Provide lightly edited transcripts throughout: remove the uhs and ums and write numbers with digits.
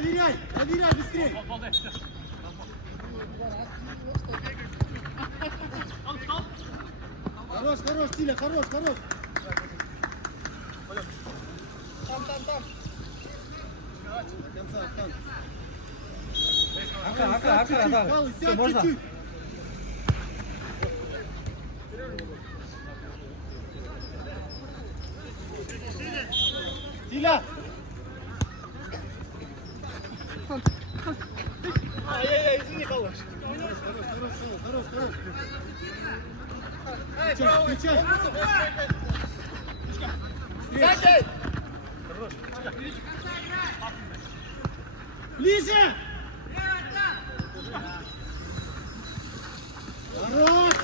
Доверяй, доверяй, быстрее. Хорош, хорош, Тиля, хорош, хорош. Там. До конца, там. Ака, да. Сядь Можно? чуть-чуть. Тиля! Ай-яй-яй, извини, Халыш. Хорош. Включай. Встречай! Ближе! Хорош!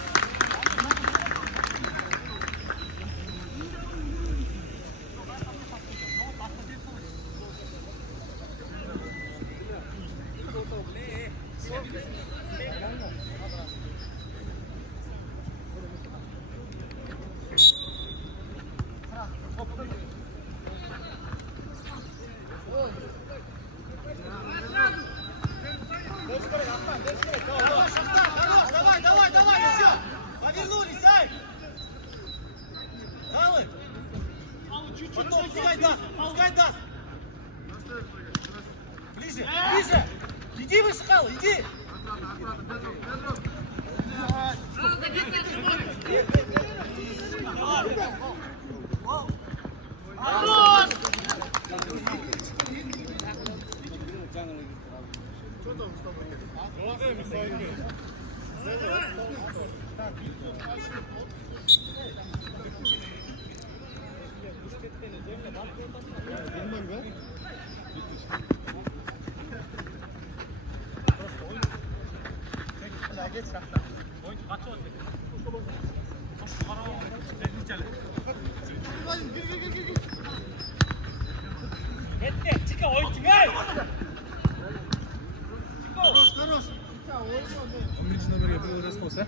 Давай, еще! Повернулись, ай! Далы! Потом, пускай даст! Ближе! Иди выше, Хал, иди! Хорош! 11 номерге приложись болса.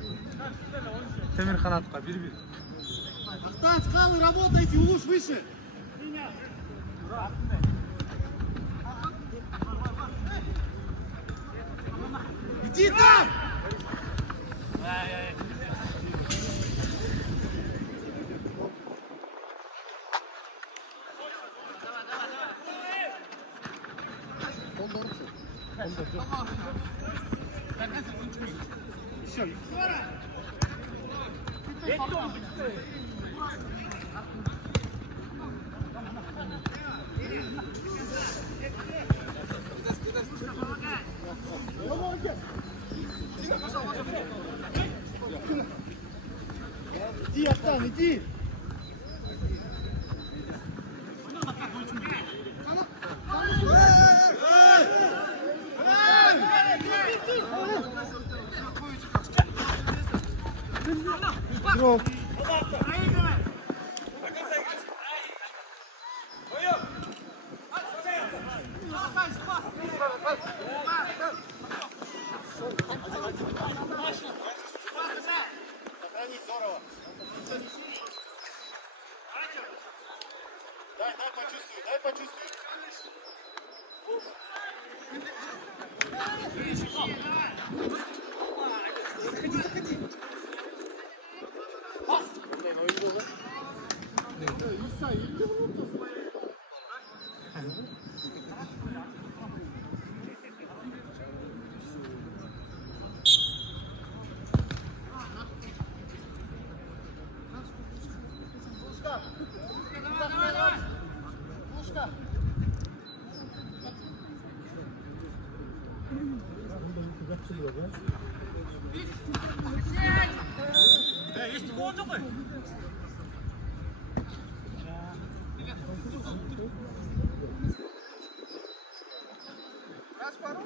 Темир Қанатовқа 1-1. Ахтан, с Халой работайте, Улуш выше! Иди там! Все. Иди, Ахтан, иди! Игрок. Сохранить здорово. Дай почувствую. Заходи. Пас! Пушка! Есть воздухы? Раз пару?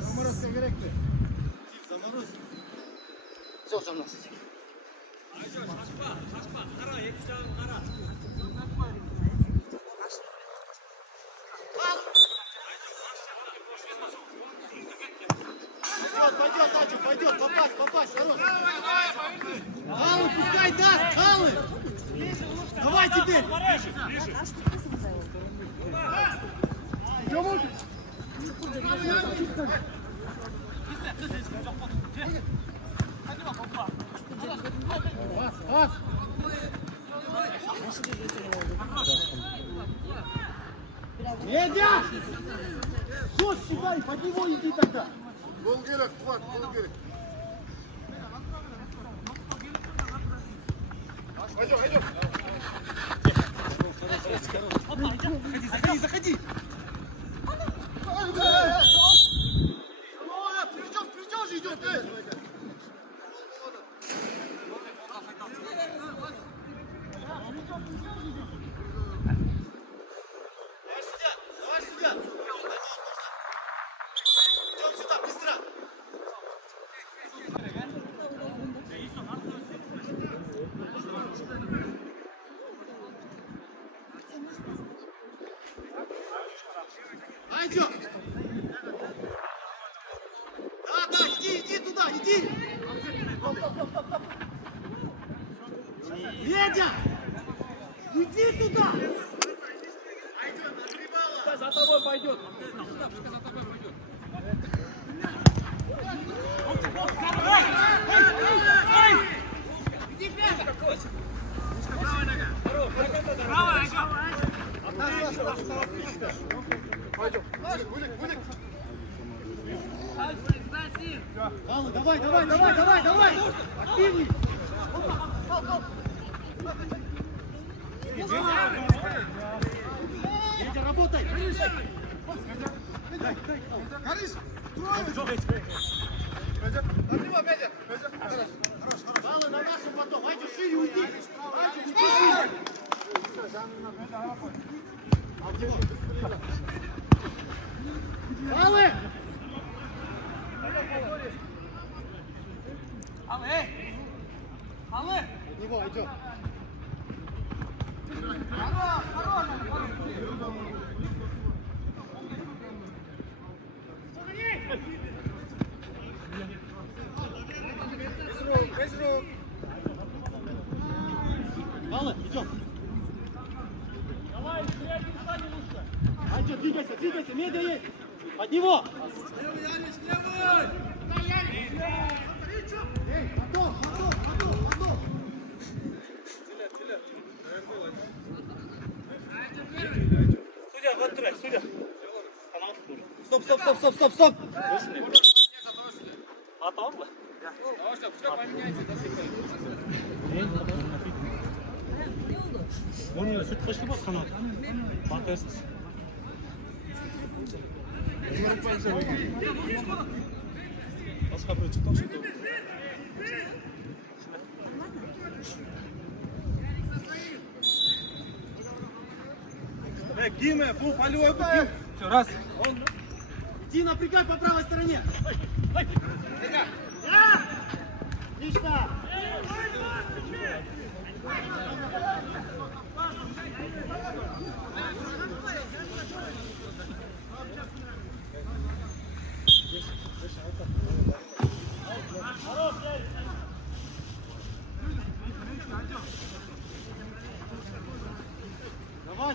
Заморозка gerekli. Замороз. Жоқ, жанас. Шашпа, қара, екі жағын қара. Пойдет, Тачу, пойдет, попасть, хорош. Халы, пускай даст, Халы. Давай теперь. Пас. Медя! Что считай, под него иди тогда. Gol gerek, Fuat, gol gerek. Haydi. Заходи. Придешь, идет, Давай сюда. Идем сюда, быстро. Айдем. Да, иди туда, иди. Медя, иди туда. За тобой пойдет. Алла, давай. Активней. Медя, работай. Алла, на нашем потом. Айдё, шире уйди. Аллы! Аллы! От него идет. Алла, идем. Айдё, двигайся, медиа есть. Под него. Эй, потом. Судья, вот трек, судья. Стоп. Атау mı? Onu süt başı bak kanat. Bakarsız. Az kapıyı çıktım şimdi. Гиме, полевой бутыль. Все, раз. Иди, напрягай по правой стороне. Отлично.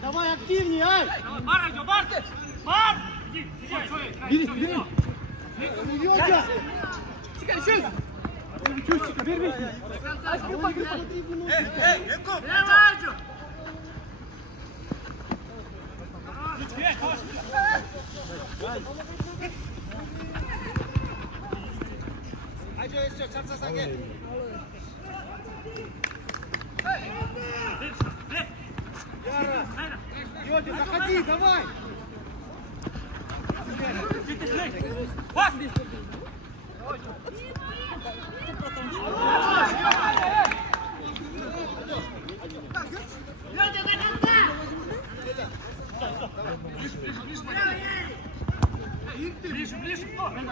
Давай, активнее, ай! Бар идет, бар! Бар! Бери! Медя! Чувствика, бери! Йоди, заходи, давай! Пас! Ближе!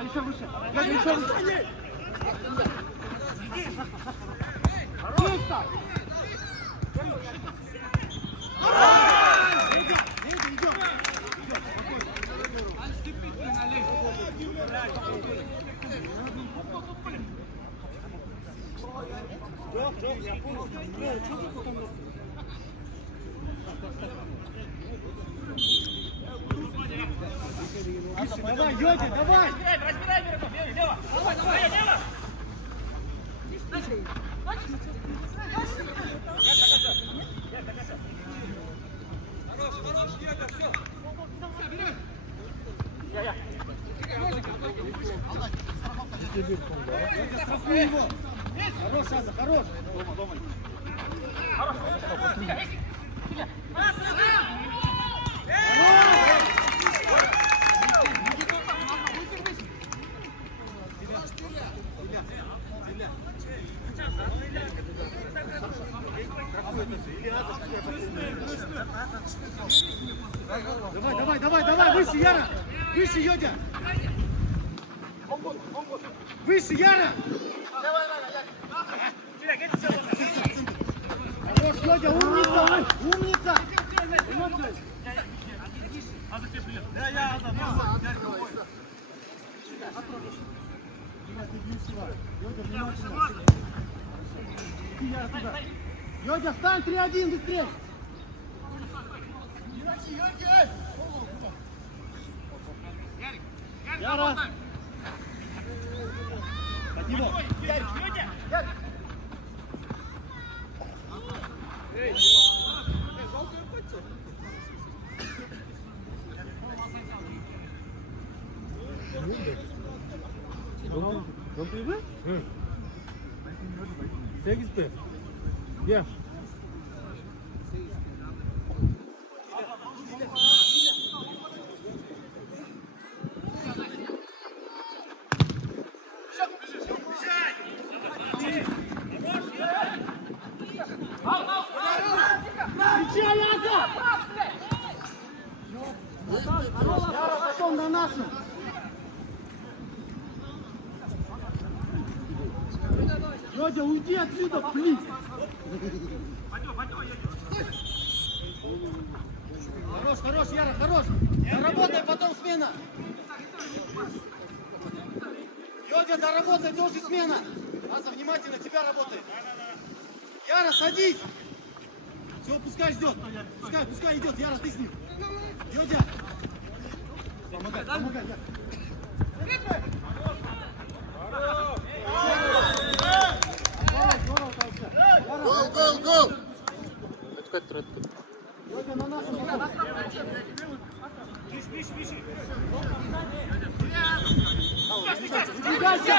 Еще выше! Еще выше! Чисто! Идем! Давай, Йодя, давай! Разбирай, лево! Давай, лево! Страхуй его! Хорош, Аза, хорош! Давай, выше, Яра! Выше, Йодя! Выше, Яра! Хорош, Йодя, умница! Умница! Йодя, встань, 3-1, быстрее! Яра! Под него! Gel. Яра, потом на нашу! Йодя, уйди отсюда, плиз! Хорош, Яра, хорош! Доработай, потом смена! Йодя, доработай, тоже смена! Аса, внимательно, тебя работает! Яра, садись! Все, пускай ждет! Пускай идет, Яра, ты с ним! Йодя! Помогай, Яра! Гол! Йодя, на нашу ногу! Двигайся!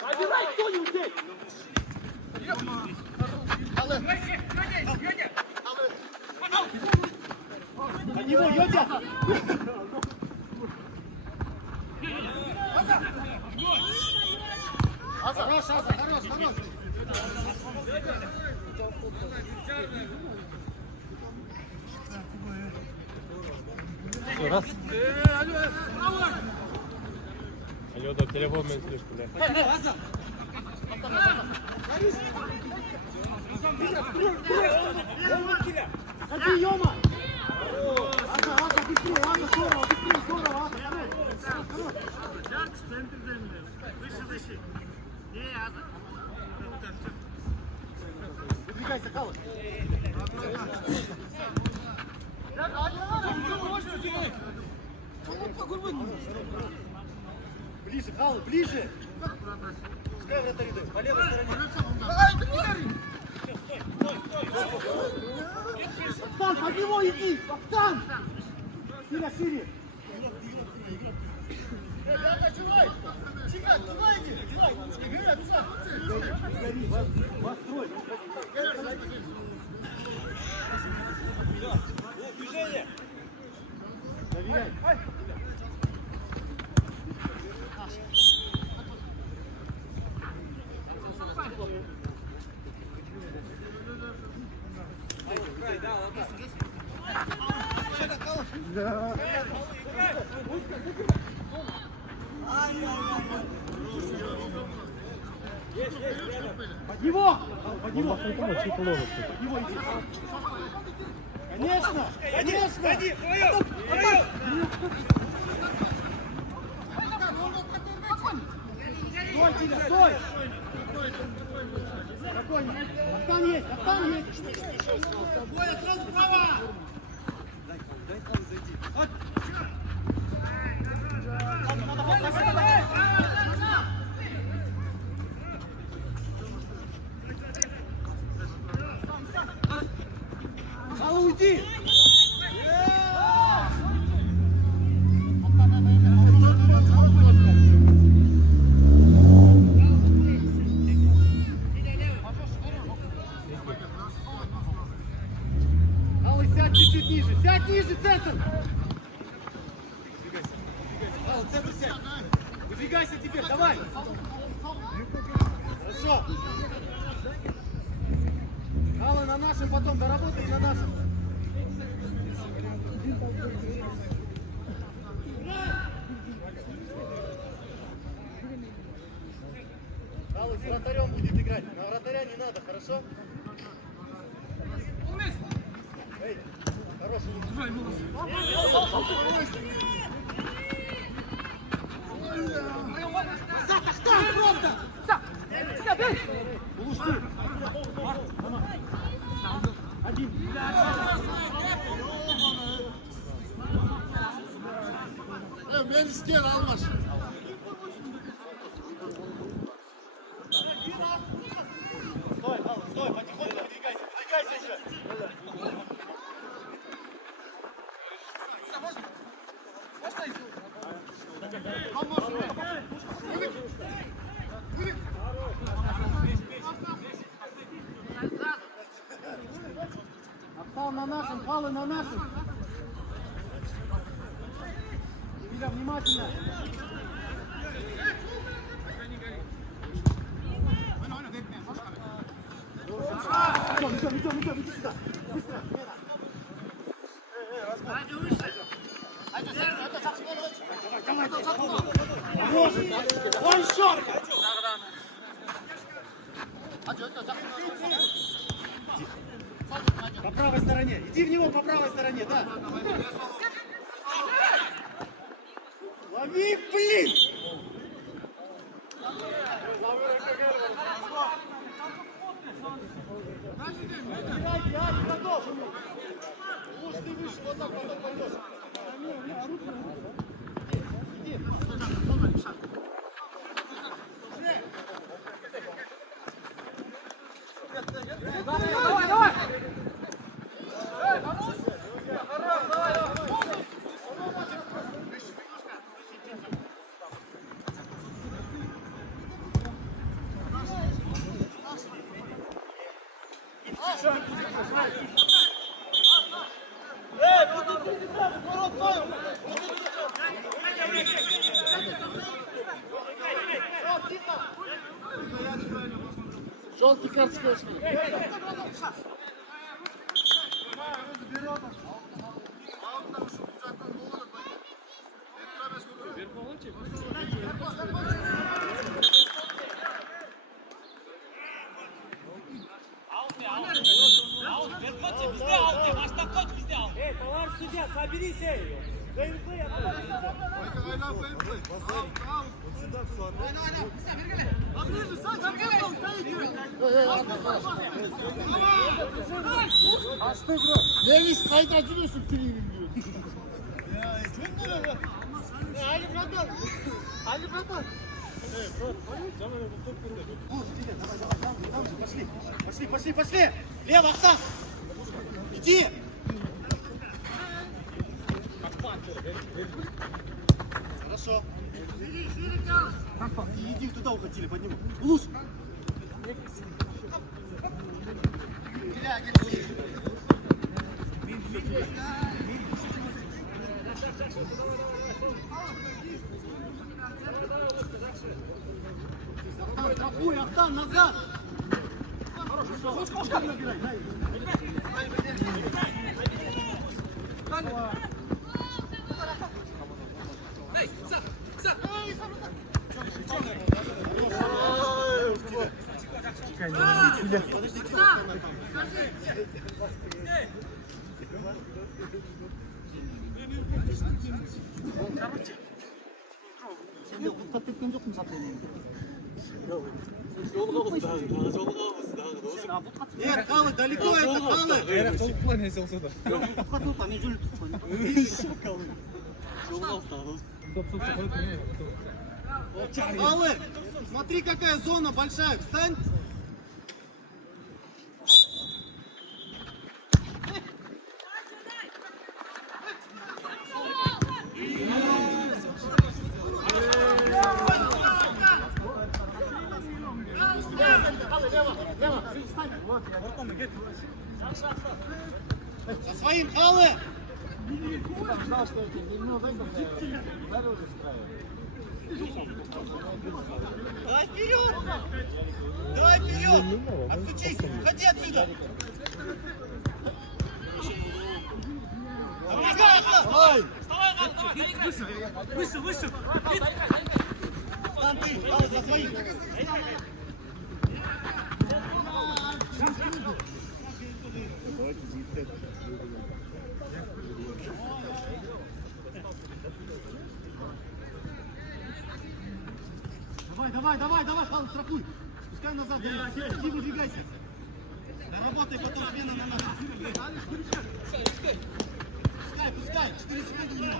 Забирай кто-нибудь! Под него, Йодя! Хорош, Аза, хорош! Раз. Алло, да, телефон мен слышку, да. Аза! Подъема! Аза, быстрее, Аза, здорово, Аза, Выше. Выдвигайся, Калыш. Ближе, Калы, ближе! Пускай вратарь идет, по левой стороне. Богдан, под него иди! Богдан! Шире! Движение. Доверяй. Под него! Под него! Под него иди! Конечно! Стой, Тиля, стой! Спокойно. Октан есть, Октан есть! Обоя сразу право! Дай Павлу зайти. Вот. Павла, уйди! Алла, сядь чуть-чуть ниже, сядь ниже, центр! Алла, центр сядь! Выдвигайся теперь, давай! Хорошо! Алла, на нашем потом, доработай на нашем! Алла, с вратарем будет играть, на вратаря не надо, хорошо? Эй, хороший. Назад, Ахтан, просто! Улуш, ты! Один. Menis gel almaz. Стой, Алла, стой, потихоньку выдвигайся, выдвигайся еще! Октал на нашем, Павлы на нашем. Иля, внимательно. Идем, иди сюда. Быстро, давай. Ой, еще! По правой стороне. Иди в него по правой стороне, да. Лови, блин! Играйте, Али, готов! Лучше ты выше, вот так потом пойдешь. Иди. Давай, давай! Желтый карточка. Эй, товарищ судья, соберись, эй! Menis kayıt açılıyorsun filmin diyor. Али, братан! Али, братан! Пошли, пошли, пошли, пошли! Лево, Ахтан! Иди! Хорошо. Иди туда уходили, под него. Луч! Ахтан, страхуй, Ахтан, назад! Sen de bu patikten çok mu satıyorsun? Халы, далеко это, Халы! Халы, смотри, какая зона большая, встань! Со своим, Халы! Дай вперед! Дай вперед! Отключись! Уходи отсюда! Давай! Выше! Там ты, Халы, за своим! Давай, Халы, страхуй! Пускай назад, иди, выдвигайся! Доработай, потом смена на нас! Пускай, 4 секунды у него!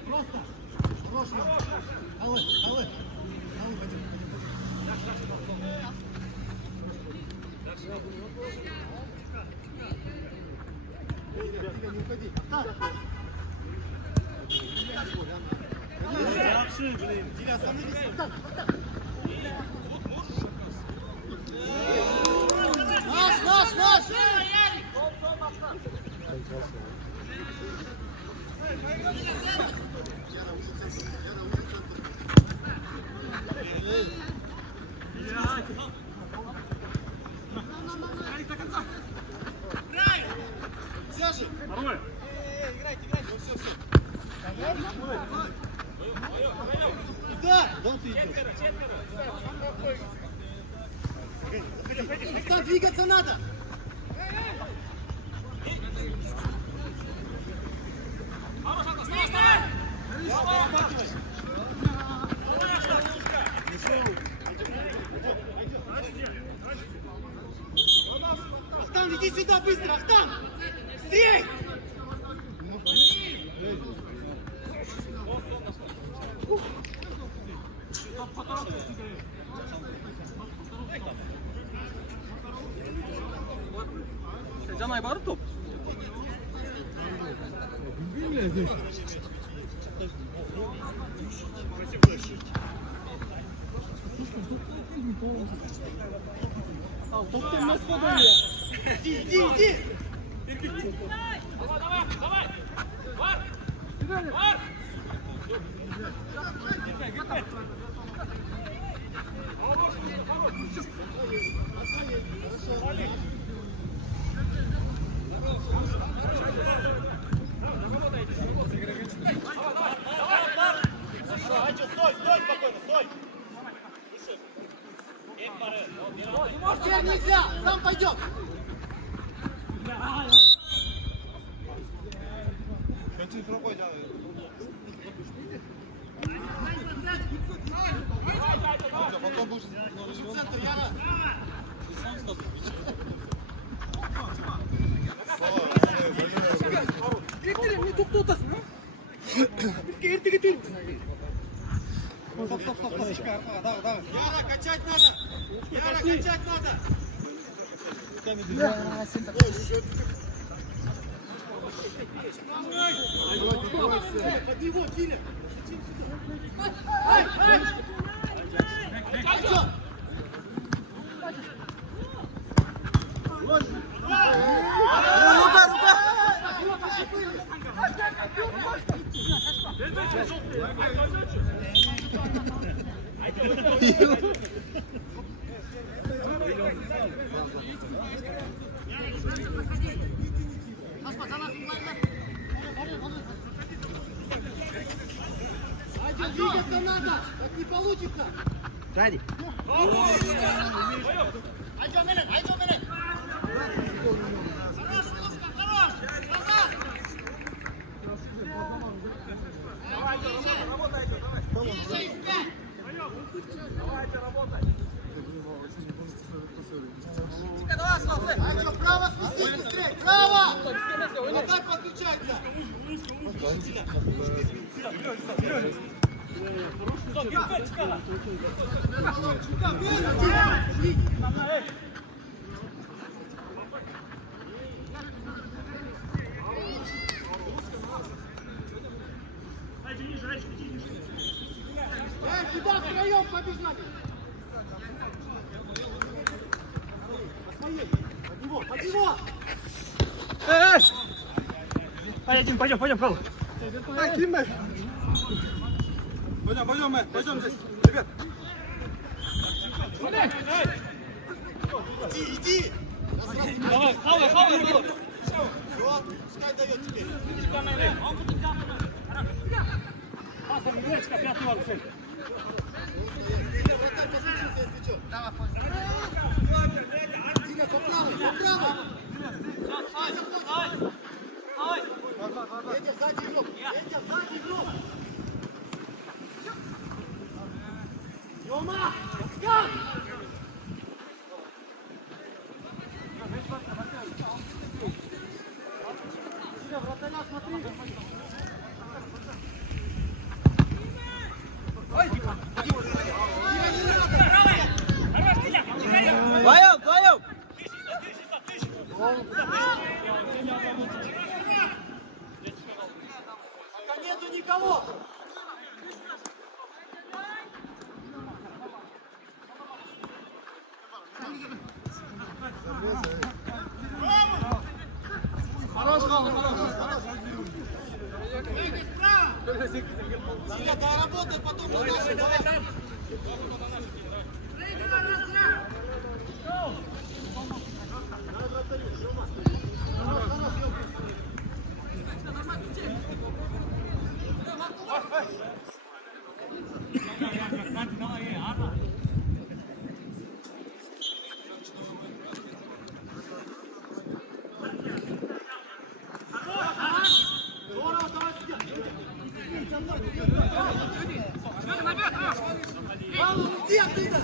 Просто! Хороший! Халы! Пойдем! Не уходи! Диля, остановись! Наш! Сяжи! Играйте, ну все. Куда? Вон ты идешь. Там двигаться надо! Ахтан, иди сюда быстро! Ахтан! Быстрей! Canay var top. Топтом нас подали! Иди! Давай! Var! Стой, спокойно, стой! Теперь нельзя, сам пойдет! Потом будешь в центр, Яра! Стоп. Яра, качать надо! Под него, Тиля! Ай! Двигаться надо! Так не получится! Сзади. Айдем, Мелен! Хорош! Назад! Альчо, право спусти быстрее! Право! Вот так подключается! Куда втроем побежать? Под него! Пойдем, Павел. Пойдем здесь, ребят. Иди. Давай, хавай. Все, пускай дает теперь. Пасом, Гречка, пятый вал, все. Дима, по правой. Ветер сзади игрок. Тёма! Вратаря, смотри. Вдвоем! Пока нету никого. Диля, доработай потом на нашу, давай. Здорово, давай сюда. Мало, уйди оттуда.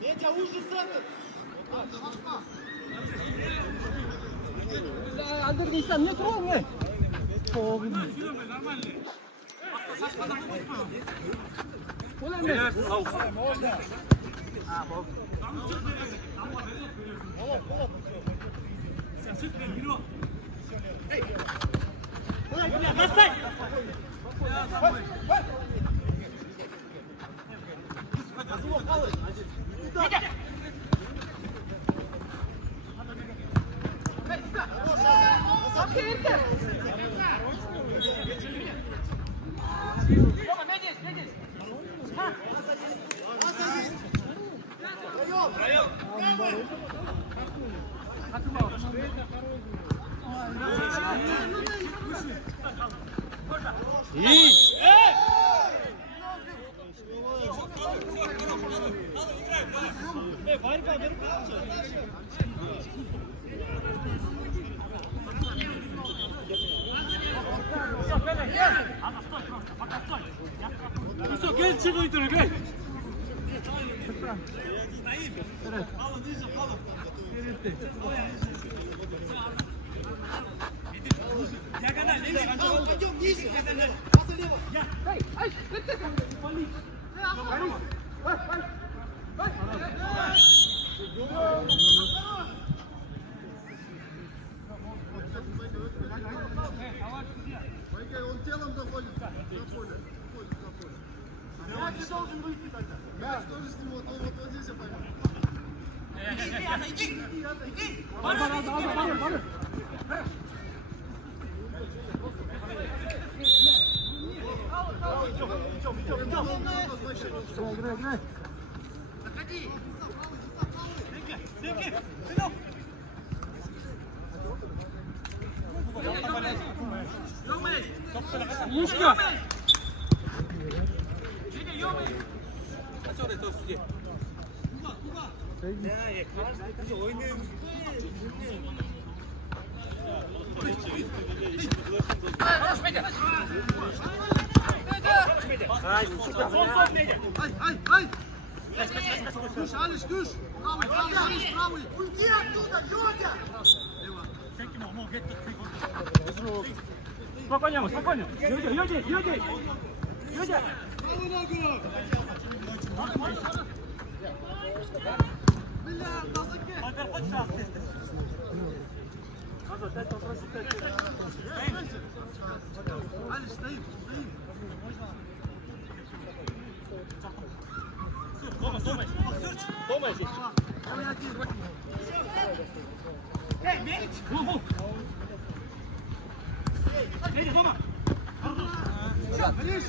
Петя, уже центр. Андернисан, не трогай! Gel çık oyunu gel. Пойдем ниже. Паса лево. Он телом заходит на поле. Мяч не должен выйти тогда. Мяч тоже с него, вот здесь я пойму. Заходи. Лужка! Ай! Душ, Алиш, душ! Правый, Алиш, правый! Уйди оттуда, Йодя! Спокойно, спокойно! Йоди! Правую ногу! Бля, на заке! Алиш, стоим! Дома здесь! Давай один! Дома! Алиш!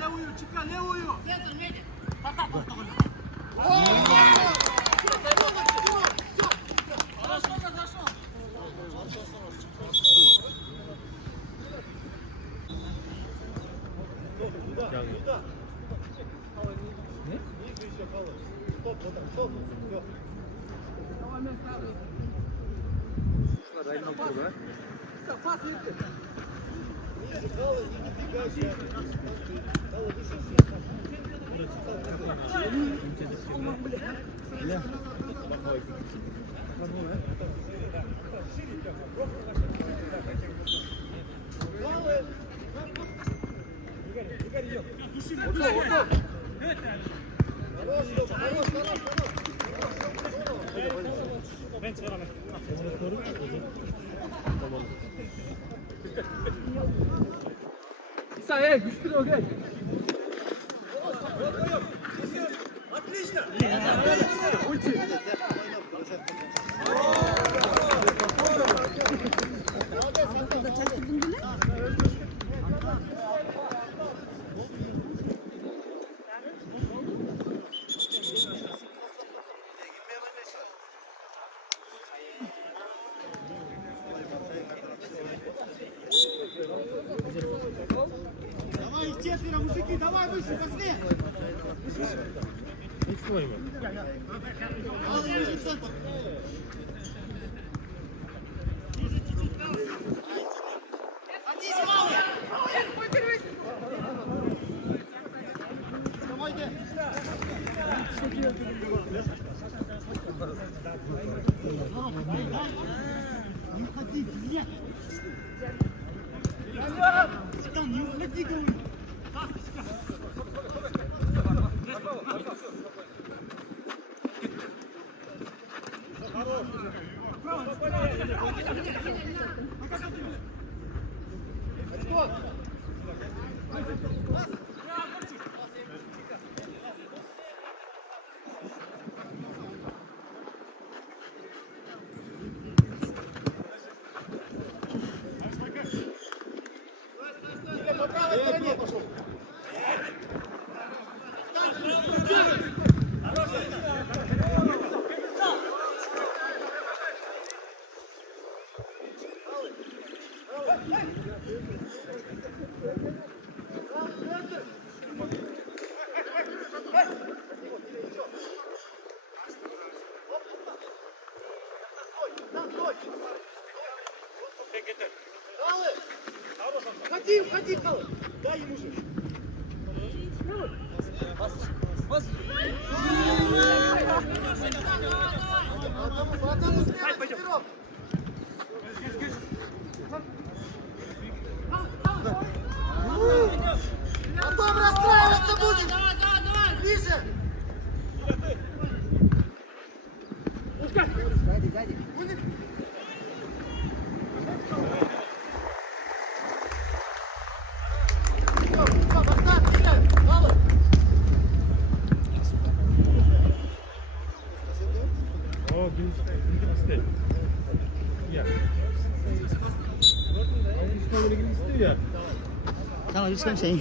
Левую, чека, левую! Давай, их четверо, мужики, давай выше, быстрее! Не стой его. Алла, ниже центр! Садись, Алла! Давай, иди! Не уходи, нет! Там, не уходи, говорю! По правой стороне пошел! Уходи, уходи, Калл! Дай ему же! По одному смело, четвером! Потом расстраиваться будем! Ближе! О, gülüştü. Ya. Tamam, Tamam, hiç kimseyin.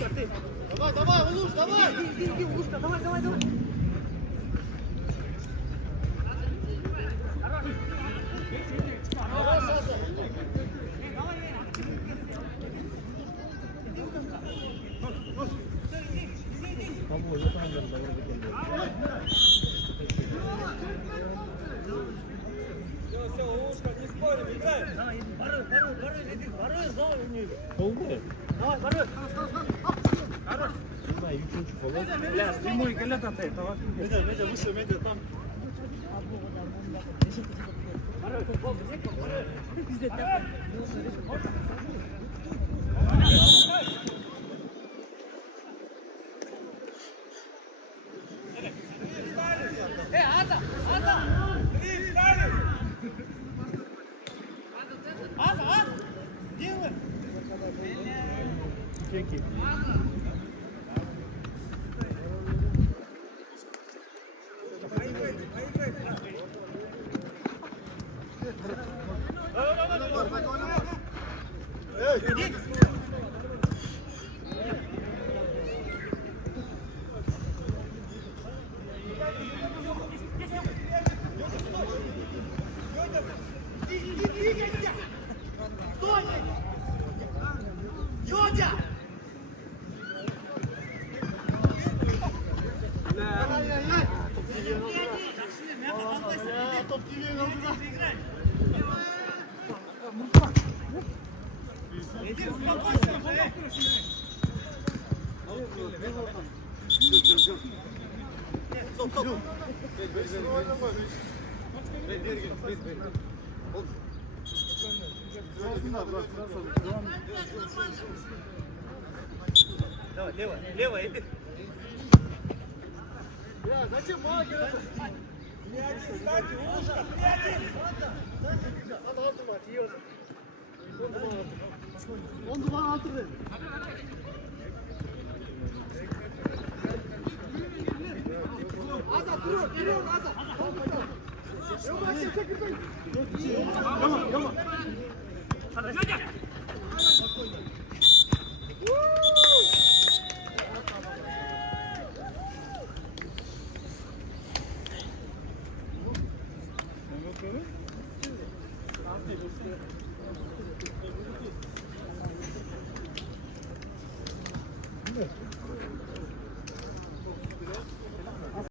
Давай, давай, Улуш, давай! Иди, Улушка, давай. Pablo yakına geldi. Все, Улушка, не спорим, играем. Давай, воруй, знову у них. Oldu. Давай, воруй. Ne знаю, üçüncü falan. Бля, прямой колета ты, давай. Медиа, выше, медиа, там. Çekil. Йодя! Давай, лево, иди. Зачем мало герой? Он два altı. Azat duruyor, geliyor Azat. Yok açın, çekil. Tamam.